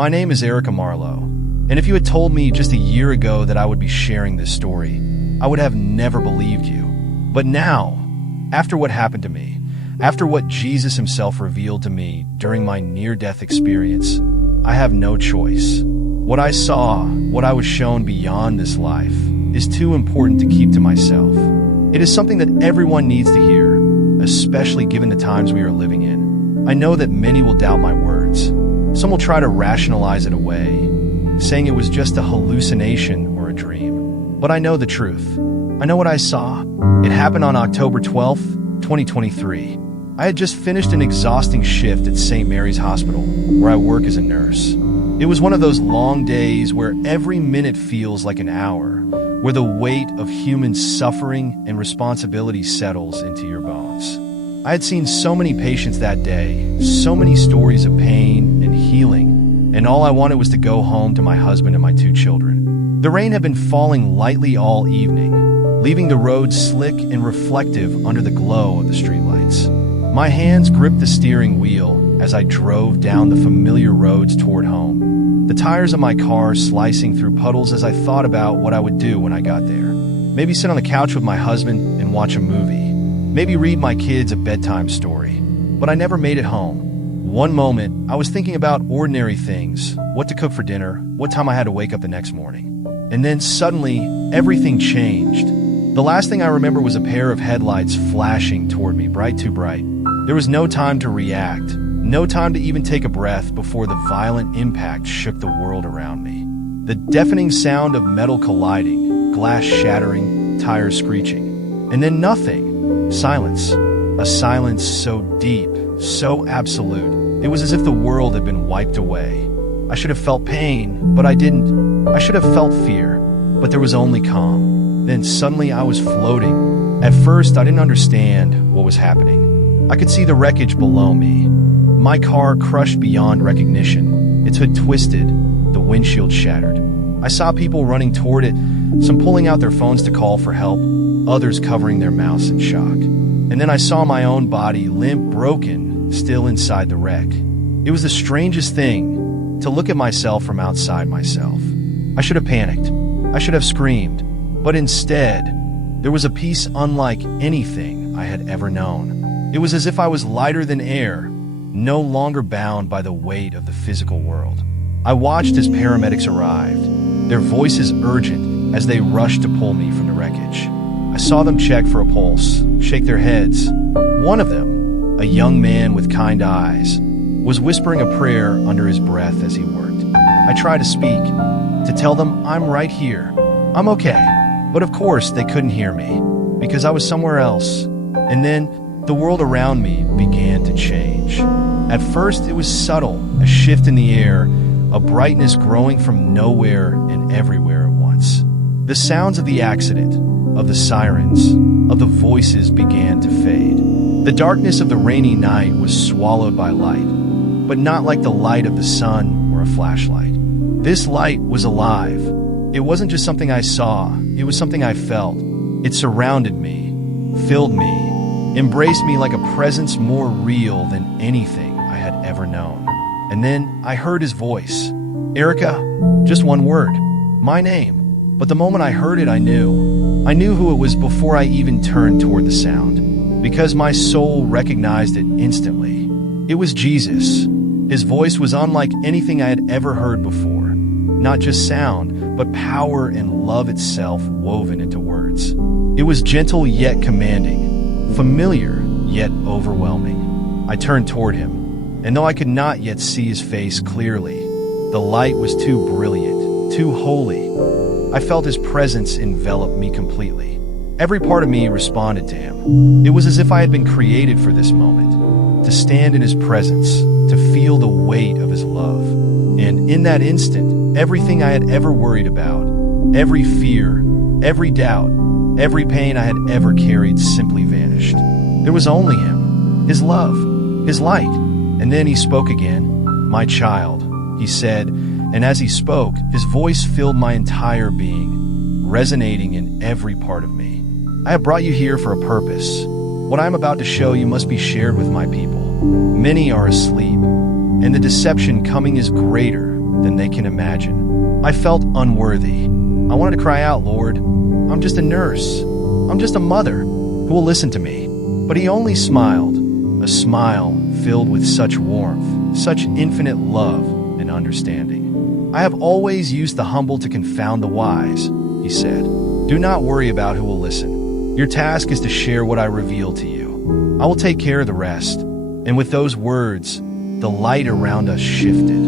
My name is Erica Marlowe, and if you had told me just a year ago that I would be sharing this story, I would have never believed you. But now, after what happened to me, after what Jesus himself revealed to me during my near-death experience, I have no choice. What I saw, what I was shown beyond this life, is too important to keep to myself. It is something that everyone needs to hear, especially given the times we are living in. I know that many will doubt my words. Some will try to rationalize it away, saying it was just a hallucination or a dream. But I know the truth. I know what I saw. It happened on October 12th, 2023. I had just finished an exhausting shift at St. Mary's Hospital, where I work as a nurse. It was one of those long days where every minute feels like an hour, where the weight of human suffering and responsibility settles into your bones. I had seen so many patients that day, so many stories of pain and healing, and all I wanted was to go home to my husband and my 2 children. The rain had been falling lightly all evening, leaving the road slick and reflective under the glow of the streetlights. My hands gripped the steering wheel as I drove down the familiar roads toward home, the tires of my car slicing through puddles as I thought about what I would do when I got there. Maybe sit on the couch with my husband and watch a movie. Maybe read my kids a bedtime story. But I never made it home. One moment, I was thinking about ordinary things, what to cook for dinner, what time I had to wake up the next morning. And then suddenly, everything changed. The last thing I remember was a pair of headlights flashing toward me, bright too bright. There was no time to react, no time to even take a breath before the violent impact shook the world around me. The deafening sound of metal colliding, glass shattering, tires screeching. And then nothing. Silence. A silence so deep, so absolute. It was as if the world had been wiped away. I should have felt pain, but I didn't. I should have felt fear, but there was only calm. Then suddenly I was floating. At first, I didn't understand what was happening. I could see the wreckage below me. My car crushed beyond recognition. Its hood twisted, the windshield shattered. I saw people running toward it, some pulling out their phones to call for help, others covering their mouths in shock. And then I saw my own body, limp, broken, still inside the wreck. It was the strangest thing to look at myself from outside myself. I should have panicked. I should have screamed. But instead, there was a peace unlike anything I had ever known. It was as if I was lighter than air, no longer bound by the weight of the physical world. I watched as paramedics arrived, their voices urgent as they rushed to pull me from the wreckage. I saw them check for a pulse, shake their heads. One of them, a young man with kind eyes, was whispering a prayer under his breath as he worked. I tried to speak, to tell them I'm right here. I'm okay. But of course they couldn't hear me, because I was somewhere else. And then the world around me began to change. At first it was subtle, a shift in the air, a brightness growing from nowhere and everywhere at once. The sounds of the accident, of the sirens, of the voices began to fade. The darkness of the rainy night was swallowed by light, but not like the light of the sun or a flashlight. This light was alive. It wasn't just something I saw, it was something I felt. It surrounded me, filled me, embraced me like a presence more real than anything I had ever known. And then I heard his voice. Erica, just one word, my name. But the moment I heard it, I knew. I knew who it was before I even turned toward the sound, because my soul recognized it instantly. It was Jesus. His voice was unlike anything I had ever heard before. Not just sound, but power and love itself woven into words. It was gentle yet commanding, familiar yet overwhelming. I turned toward him, and though I could not yet see his face clearly, the light was too brilliant, too holy. I felt his presence envelop me completely. Every part of me responded to him. It was as if I had been created for this moment, to stand in his presence, to feel the weight of his love. And in that instant, everything I had ever worried about, every fear, every doubt, every pain I had ever carried simply vanished. There was only him, his love, his light. And then he spoke again. My child, he said, and as he spoke, his voice filled my entire being, resonating in every part of me. I have brought you here for a purpose. What I am about to show you must be shared with my people. Many are asleep, and the deception coming is greater than they can imagine. I felt unworthy. I wanted to cry out, "Lord, I'm just a nurse. I'm just a mother who will listen to me." But he only smiled, a smile filled with such warmth, such infinite love and understanding. "I have always used the humble to confound the wise," he said. "Do not worry about who will listen. Your task is to share what I reveal to you. I will take care of the rest." And with those words, the light around us shifted.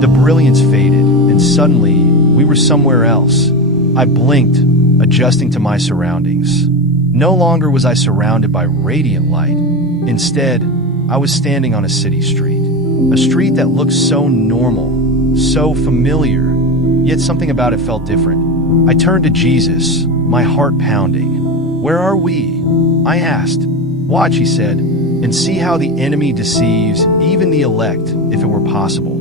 The brilliance faded, and suddenly we were somewhere else. I blinked, adjusting to my surroundings. No longer was I surrounded by radiant light. Instead, I was standing on a city street. A street that looked so normal, so familiar, yet something about it felt different. I turned to Jesus, my heart pounding. "Where are we?" I asked. "Watch," he said, "and see how the enemy deceives even the elect, if it were possible."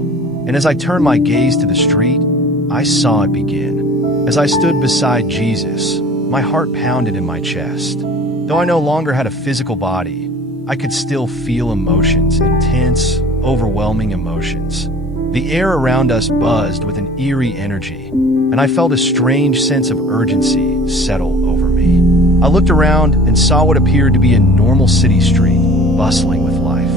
And as I turned my gaze to the street, I saw it begin. As I stood beside Jesus, my heart pounded in my chest. Though I no longer had a physical body, I could still feel emotions, intense, overwhelming emotions. The air around us buzzed with an eerie energy, and I felt a strange sense of urgency settle over me. I looked around and saw what appeared to be a normal city street, bustling with life.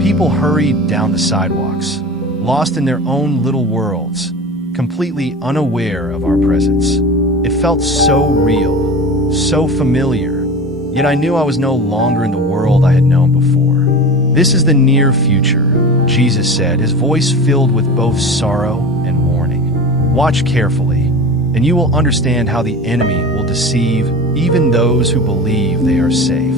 People hurried down the sidewalks, lost in their own little worlds, completely unaware of our presence. It felt so real, so familiar, yet I knew I was no longer in the world I had known before. "This is the near future," Jesus said, his voice filled with both sorrow and warning. "Watch carefully, and you will understand how the enemy will deceive even those who believe they are safe."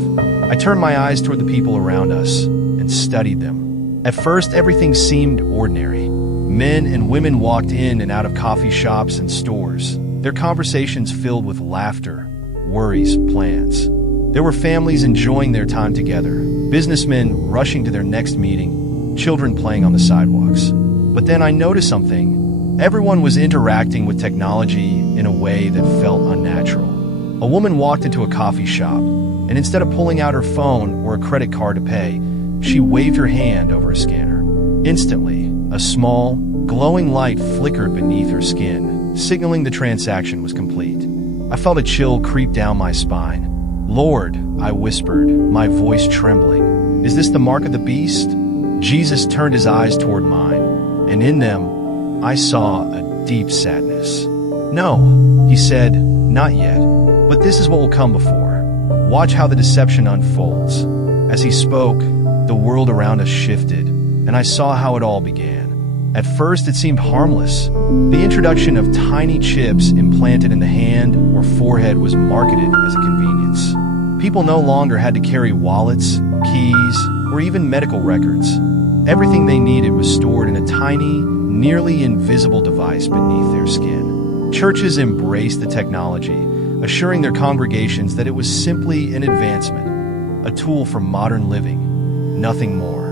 I turned my eyes toward the people around us and studied them. At first, everything seemed ordinary. Men and women walked in and out of coffee shops and stores, their conversations filled with laughter, worries, plans. There were families enjoying their time together, businessmen rushing to their next meeting, children playing on the sidewalks. But then I noticed something. Everyone was interacting with technology in a way that felt unnatural. A woman walked into a coffee shop, and instead of pulling out her phone or a credit card to pay, she waved her hand over a scanner. Instantly, a small, glowing light flickered beneath her skin, signaling the transaction was complete. I felt a chill creep down my spine. "Lord," I whispered, my voice trembling, "is this the mark of the beast?" Jesus turned his eyes toward mine, and in them, I saw a deep sadness. "No," he said, "not yet, but this is what will come before. Watch how the deception unfolds." As he spoke, the world around us shifted, and I saw how it all began. At first, it seemed harmless. The introduction of tiny chips implanted in the hand or forehead was marketed as a convenience. People no longer had to carry wallets, keys, or even medical records. Everything they needed was stored in a tiny, nearly invisible device beneath their skin. Churches embraced the technology, assuring their congregations that it was simply an advancement, a tool for modern living, nothing more.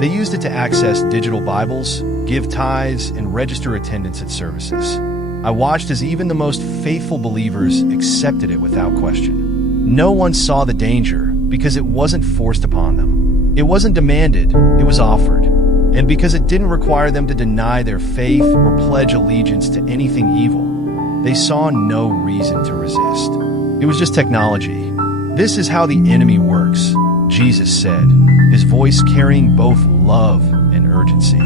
They used it to access digital Bibles, give tithes, and register attendance at services. I watched as even the most faithful believers accepted it without question. No one saw the danger because it wasn't forced upon them. It wasn't demanded, it was offered. And because it didn't require them to deny their faith or pledge allegiance to anything evil, they saw no reason to resist. It was just technology. "This is how the enemy works," Jesus said, his voice carrying both love and urgency.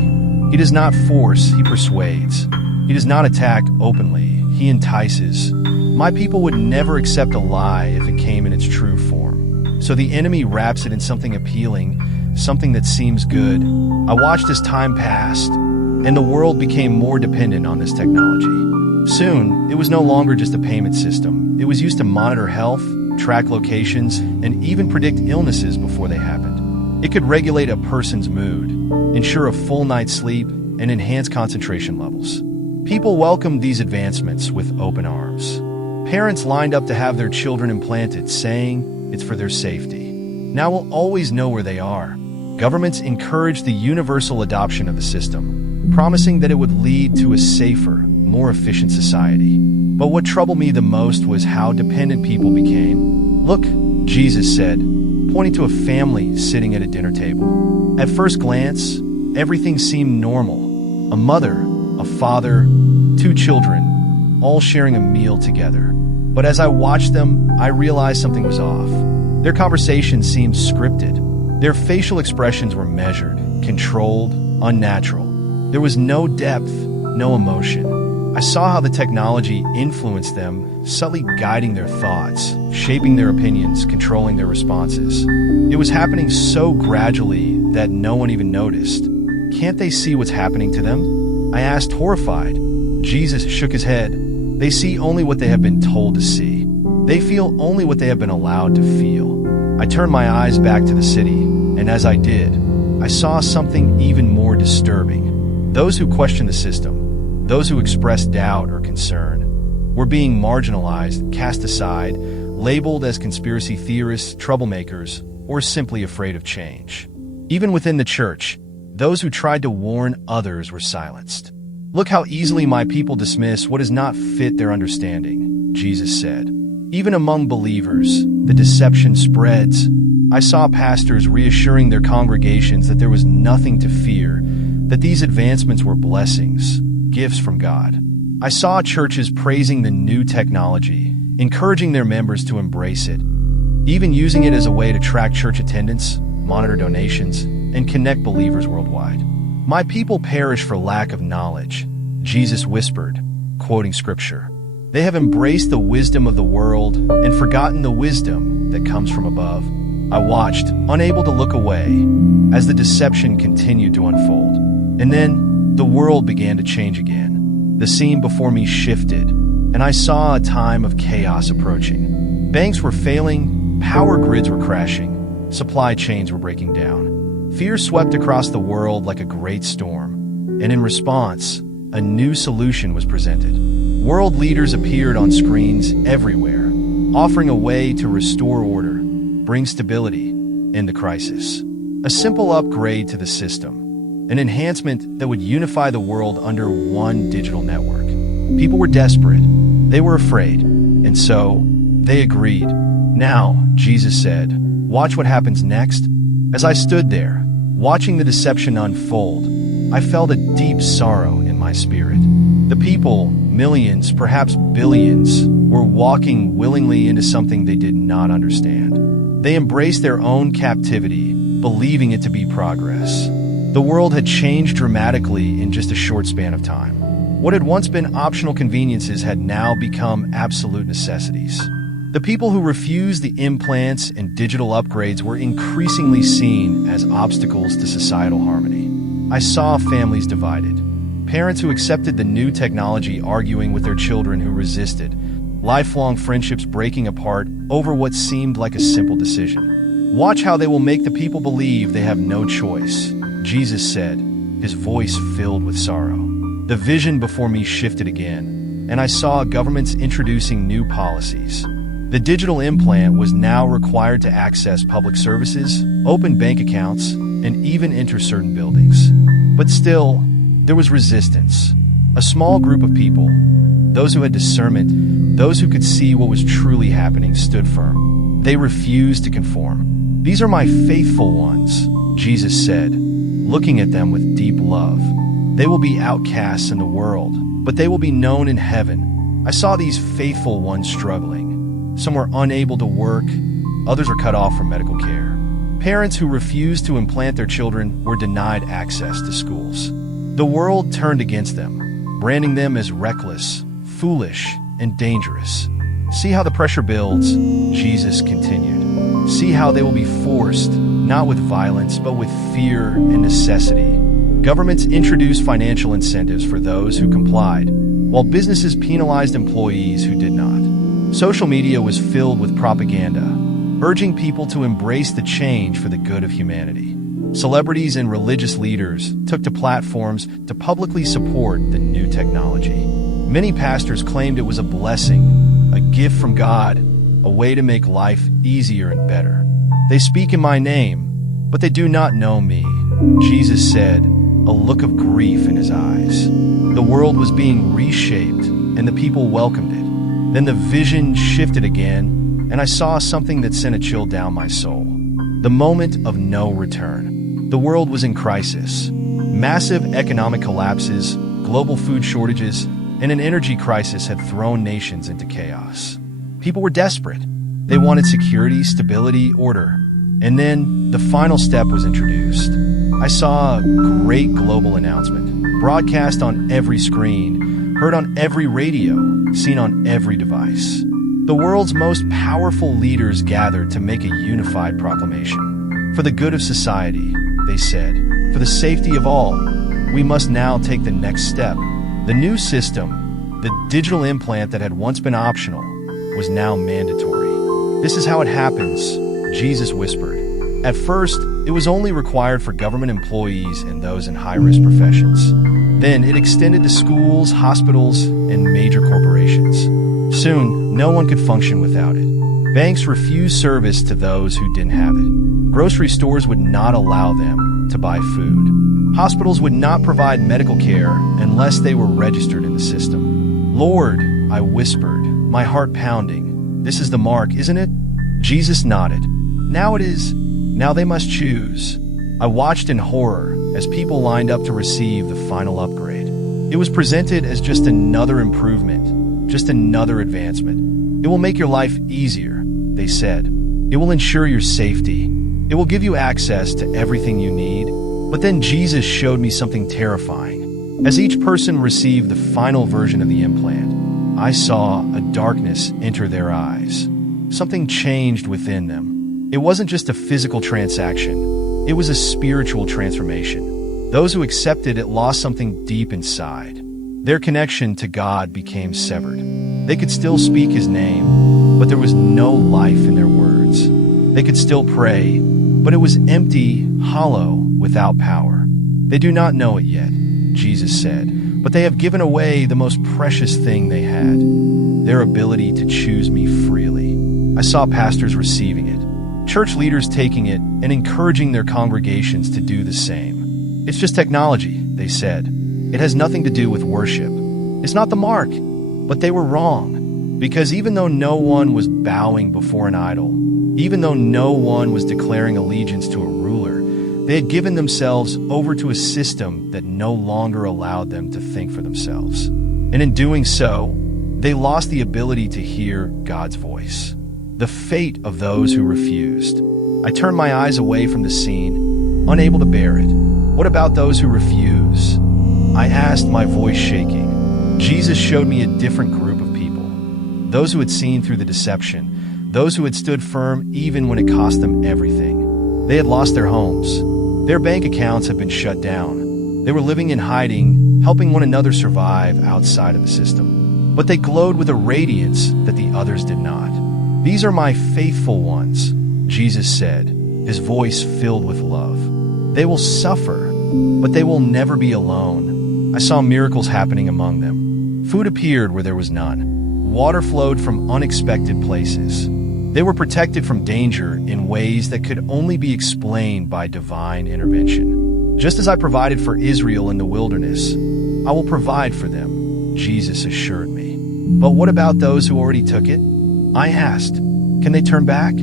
"He does not force, he persuades. He does not attack openly, he entices." My people would never accept a lie if it came in its true form. So the enemy wraps it in something appealing, something that seems good. I watched as time passed, and the world became more dependent on this technology. Soon, it was no longer just a payment system. It was used to monitor health, track locations, and even predict illnesses before they happened. It could regulate a person's mood, ensure a full night's sleep, and enhance concentration levels. People welcomed these advancements with open arms. Parents lined up to have their children implanted, saying it's for their safety. Now we'll always know where they are. Governments encouraged the universal adoption of the system, promising that it would lead to a safer, more efficient society. But what troubled me the most was how dependent people became. "Look," Jesus said, pointing to a family sitting at a dinner table. At first glance, everything seemed normal. A mother, a a father, two children, all sharing a meal together. But as I watched them, I realized something was off. Their conversation seemed scripted. Their facial expressions were measured, controlled, unnatural. There was no depth, no emotion. I saw how the technology influenced them, subtly guiding their thoughts, shaping their opinions, controlling their responses. It was happening so gradually that no one even noticed. Can't they see what's happening to them? I asked, horrified. Jesus shook his head. They see only what they have been told to see. They feel only what they have been allowed to feel. I turned my eyes back to the city, and as I did, I saw something even more disturbing. Those who questioned the system, those who expressed doubt or concern, were being marginalized, cast aside, labeled as conspiracy theorists, troublemakers, or simply afraid of change. Even within the church, those who tried to warn others were silenced. Look how easily my people dismiss what does not fit their understanding, Jesus said. Even among believers, the deception spreads. I saw pastors reassuring their congregations that there was nothing to fear, that these advancements were blessings, gifts from God. I saw churches praising the new technology, encouraging their members to embrace it, even using it as a way to track church attendance, monitor donations, and connect believers worldwide. My people perish for lack of knowledge, Jesus whispered, quoting scripture. They have embraced the wisdom of the world and forgotten the wisdom that comes from above. I watched, unable to look away, as the deception continued to unfold. And then, the world began to change again. The scene before me shifted, and I saw a time of chaos approaching. Banks were failing, power grids were crashing, supply chains were breaking down. Fear swept across the world like a great storm, and in response, a new solution was presented. World leaders appeared on screens everywhere, offering a way to restore order, bring stability, end the crisis. A simple upgrade to the system, an enhancement that would unify the world under one digital network. People were desperate, they were afraid, and so they agreed. Now, Jesus said, watch what happens next. As I stood there, watching the deception unfold, I felt a deep sorrow in my spirit. The people, millions, perhaps billions, were walking willingly into something they did not understand. They embraced their own captivity, believing it to be progress. The world had changed dramatically in just a short span of time. What had once been optional conveniences had now become absolute necessities. The people who refused the implants and digital upgrades were increasingly seen as obstacles to societal harmony. I saw families divided. Parents who accepted the new technology arguing with their children who resisted. Lifelong friendships breaking apart over what seemed like a simple decision. Watch how they will make the people believe they have no choice, Jesus said, his voice filled with sorrow. The vision before me shifted again, and I saw governments introducing new policies. The digital implant was now required to access public services, open bank accounts, and even enter certain buildings. But still, there was resistance. A small group of people, those who had discernment, those who could see what was truly happening, stood firm. They refused to conform. These are my faithful ones, Jesus said, looking at them with deep love. They will be outcasts in the world, but they will be known in heaven. I saw these faithful ones struggling. Some were unable to work, others were cut off from medical care. Parents who refused to implant their children were denied access to schools. The world turned against them, branding them as reckless, foolish, and dangerous. See how the pressure builds, Jesus continued. See how they will be forced, not with violence, but with fear and necessity. Governments introduced financial incentives for those who complied, while businesses penalized employees who did not. Social media was filled with propaganda, urging people to embrace the change for the good of humanity. Celebrities and religious leaders took to platforms to publicly support the new technology. Many pastors claimed it was a blessing, a gift from God, a way to make life easier and better. They speak in my name, but they do not know me, Jesus said, a look of grief in his eyes. The world was being reshaped, and the people welcomed it. Then the vision shifted again, and I saw something that sent a chill down my soul. The moment of no return. The world was in crisis. Massive economic collapses, global food shortages, and an energy crisis had thrown nations into chaos. People were desperate. They wanted security, stability, order. And then the final step was introduced. I saw a great global announcement, broadcast on every screen, heard on every radio, seen on every device. The world's most powerful leaders gathered to make a unified proclamation. For the good of society, they said, for the safety of all, we must now take the next step. The new system, the digital implant that had once been optional, was now mandatory. This is how it happens, Jesus whispered. At first, it was only required for government employees and those in high-risk professions. Then it extended to schools, hospitals, and major corporations. Soon, no one could function without it. Banks refused service to those who didn't have it. Grocery stores would not allow them to buy food. Hospitals would not provide medical care unless they were registered in the system. Lord, I whispered, my heart pounding. This is the mark, isn't it? Jesus nodded. Now it is. Now they must choose. I watched in horror as people lined up to receive the final upgrade. It was presented as just another improvement, just another advancement. It will make your life easier, they said. It will ensure your safety. It will give you access to everything you need. But then Jesus showed me something terrifying. As each person received the final version of the implant, I saw a darkness enter their eyes. Something changed within them. It wasn't just a physical transaction. It was a spiritual transformation. Those who accepted it lost something deep inside. Their connection to God became severed. They could still speak His name, but there was no life in their words. They could still pray, but it was empty, hollow, without power. They do not know it yet, Jesus said, but they have given away the most precious thing they had, their ability to choose me freely. I saw pastors receiving it, church leaders taking it and encouraging their congregations to do the same. It's just technology, they said. It has nothing to do with worship. It's not the mark. But they were wrong, because even though no one was bowing before an idol, even though no one was declaring allegiance to a ruler, they had given themselves over to a system that no longer allowed them to think for themselves. And in doing so, they lost the ability to hear God's voice. The fate of those who refused. I turned my eyes away from the scene, unable to bear it. What about those who refuse? I asked, my voice shaking. Jesus showed me a different group of people. Those who had seen through the deception. Those who had stood firm even when it cost them everything. They had lost their homes. Their bank accounts had been shut down. They were living in hiding, helping one another survive outside of the system. But they glowed with a radiance that the others did not. These are my faithful ones, Jesus said, His voice filled with love. They will suffer, but they will never be alone. I saw miracles happening among them. Food appeared where there was none. Water flowed from unexpected places. They were protected from danger in ways that could only be explained by divine intervention. Just as I provided for Israel in the wilderness, I will provide for them, Jesus assured me. But what about those who already took it? I asked, can they turn back?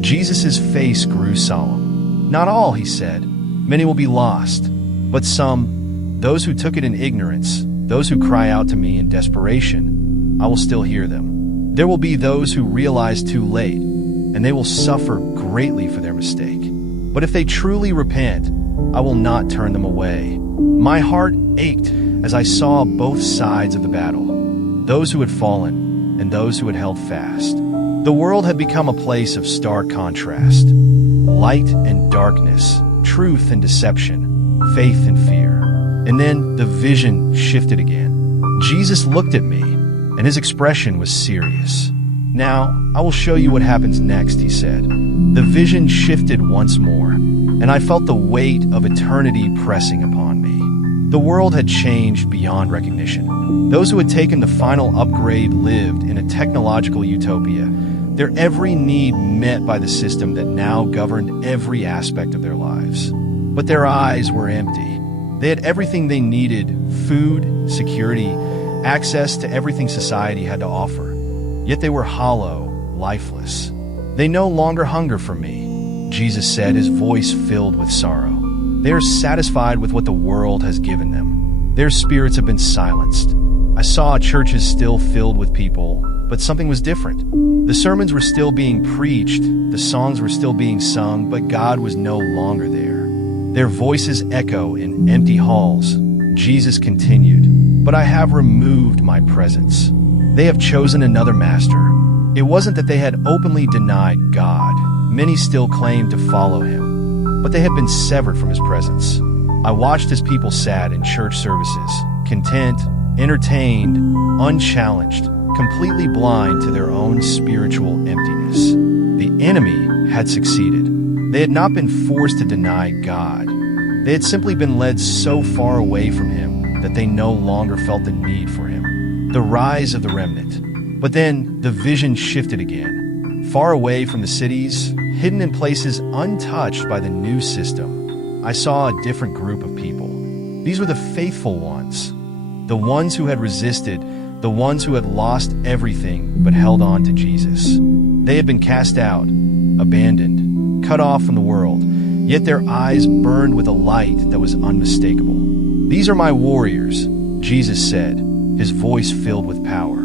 Jesus' face grew solemn. Not all, he said. Many will be lost, but some, those who took it in ignorance, those who cry out to me in desperation, I will still hear them. There will be those who realize too late, and they will suffer greatly for their mistake. But if they truly repent, I will not turn them away. My heart ached as I saw both sides of the battle, those who had fallen and those who had held fast. The world had become a place of stark contrast, light and darkness, truth and deception, faith and fear. And then the vision shifted again. Jesus looked at me, and his expression was serious. Now, I will show you what happens next, he said. The vision shifted once more, and I felt the weight of eternity pressing upon me. The world had changed beyond recognition. Those who had taken the final upgrade lived in a technological utopia, their every need met by the system that now governed every aspect of their lives. But their eyes were empty. They had everything they needed: food, security, access to everything society had to offer. Yet they were hollow, lifeless. They no longer hunger for me, Jesus said, his voice filled with sorrow. They are satisfied with what the world has given them. Their spirits have been silenced. I saw churches still filled with people, but something was different. The sermons were still being preached, the songs were still being sung, but God was no longer there. Their voices echo in empty halls. Jesus continued, "But I have removed my presence." They have chosen another master. It wasn't that they had openly denied God. Many still claimed to follow him, but they had been severed from his presence. I watched as people sat in church services, content, entertained, unchallenged, completely blind to their own spiritual emptiness. The enemy had succeeded. They had not been forced to deny God. They had simply been led so far away from him that they no longer felt the need for him. The rise of the remnant. But then the vision shifted again. Far away from the cities, hidden in places untouched by the new system, I saw a different group of people. These were the faithful ones. The ones who had resisted, the ones who had lost everything but held on to Jesus. They had been cast out, abandoned, cut off from the world, yet their eyes burned with a light that was unmistakable. "These are my warriors," Jesus said, his voice filled with power.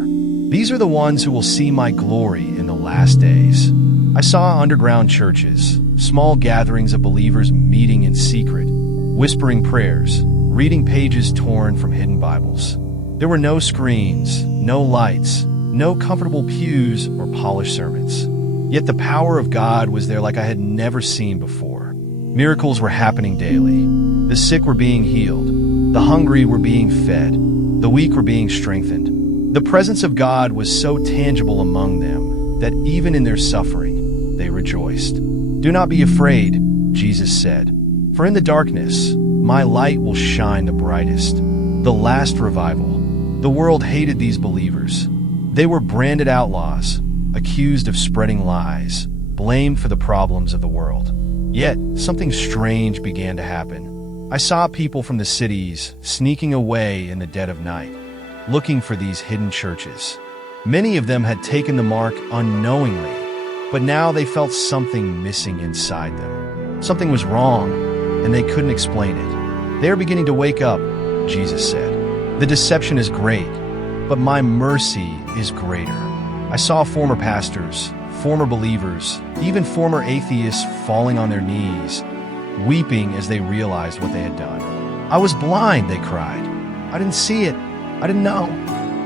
"These are the ones who will see my glory in the last days." I saw underground churches, small gatherings of believers meeting in secret, whispering prayers, reading pages torn from hidden Bibles. There were no screens, no lights, no comfortable pews or polished sermons. Yet the power of God was there like I had never seen before. Miracles were happening daily. The sick were being healed. The hungry were being fed. The weak were being strengthened. The presence of God was so tangible among them that even in their suffering, they rejoiced. "Do not be afraid," Jesus said, "for in the darkness, my light will shine the brightest." The last revival. The world hated these believers. They were branded outlaws, accused of spreading lies, blamed for the problems of the world. Yet, something strange began to happen. I saw people from the cities sneaking away in the dead of night, looking for these hidden churches. Many of them had taken the mark unknowingly, but now they felt something missing inside them. Something was wrong, and they couldn't explain it. "They are beginning to wake up," Jesus said. "The deception is great, but my mercy is greater." I saw former pastors, former believers, even former atheists falling on their knees, weeping as they realized what they had done. "I was blind," they cried. "I didn't see it. I didn't know."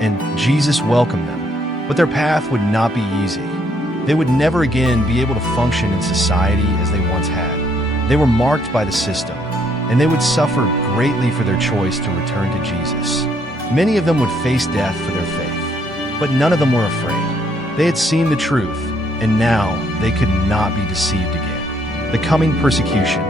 And Jesus welcomed them. But their path would not be easy. They would never again be able to function in society as they once had. They were marked by the system, and they would suffer greatly for their choice to return to Jesus. Many of them would face death for their faith, but none of them were afraid. They had seen the truth, and now they could not be deceived again. The coming persecution.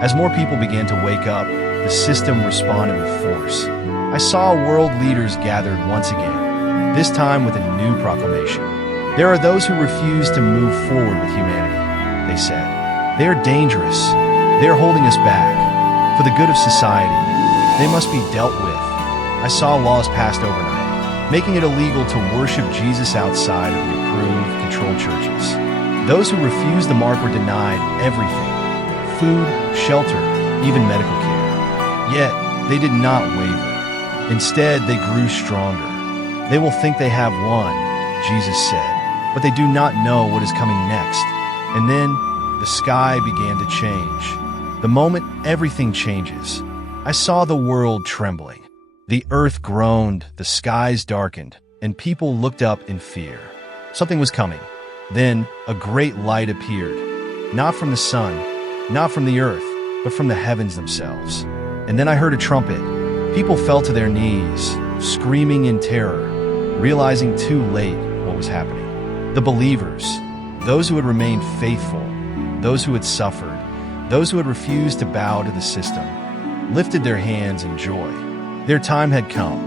As more people began to wake up, the system responded with force. I saw world leaders gathered once again, this time with a new proclamation. "There are those who refuse to move forward with humanity," they said. "They are dangerous. They are holding us back. For the good of society, they must be dealt with." I saw laws passed overnight, making it illegal to worship Jesus outside of the approved, controlled churches. Those who refused the mark were denied everything: food, shelter, even medical care. Yet, they did not waver. Instead, they grew stronger. "They will think they have won," Jesus said, "but they do not know what is coming next." And then, the sky began to change. The moment everything changes, I saw the world trembling. The earth groaned, the skies darkened, and people looked up in fear. Something was coming. Then, a great light appeared, not from the sun, not from the earth, but from the heavens themselves. And then I heard a trumpet. People fell to their knees, screaming in terror, realizing too late what was happening. The believers, those who had remained faithful, those who had suffered, those who had refused to bow to the system, lifted their hands in joy. Their time had come.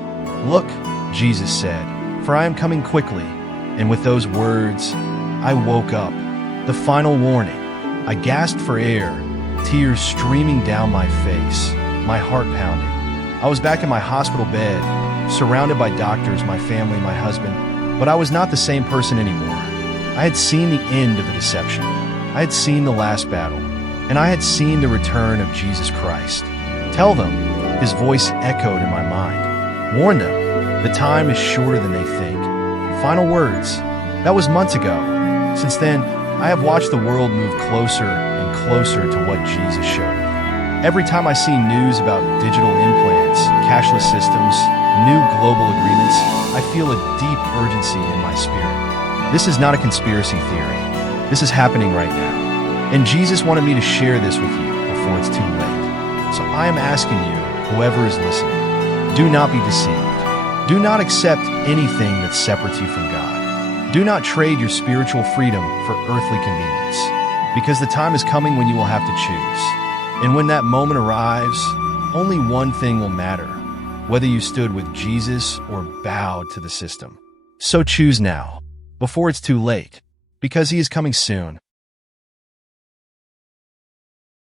"Look," Jesus said, "for I am coming quickly." And with those words, I woke up. The final warning. I gasped for air, tears streaming down my face, my heart pounding. I was back in my hospital bed, surrounded by doctors, my family, my husband, but I was not the same person anymore. I had seen the end of the deception. I had seen the last battle, and I had seen the return of Jesus Christ. "Tell them," His voice echoed in my mind. Warn them, the time is shorter than they think. Final words. That was months ago. Since then, I have watched the world move closer and closer to what Jesus showed me. Every time I see news about digital implants, cashless systems, new global agreements, I feel a deep urgency in my spirit. This is not a conspiracy theory. This is happening right now. And Jesus wanted me to share this with you before it's too late. So I am asking you, whoever is listening, do not be deceived. Do not accept anything that separates you from God. Do not trade your spiritual freedom for earthly convenience, because the time is coming when you will have to choose. And when that moment arrives, only one thing will matter, whether you stood with Jesus or bowed to the system. So choose now, before it's too late, because He is coming soon.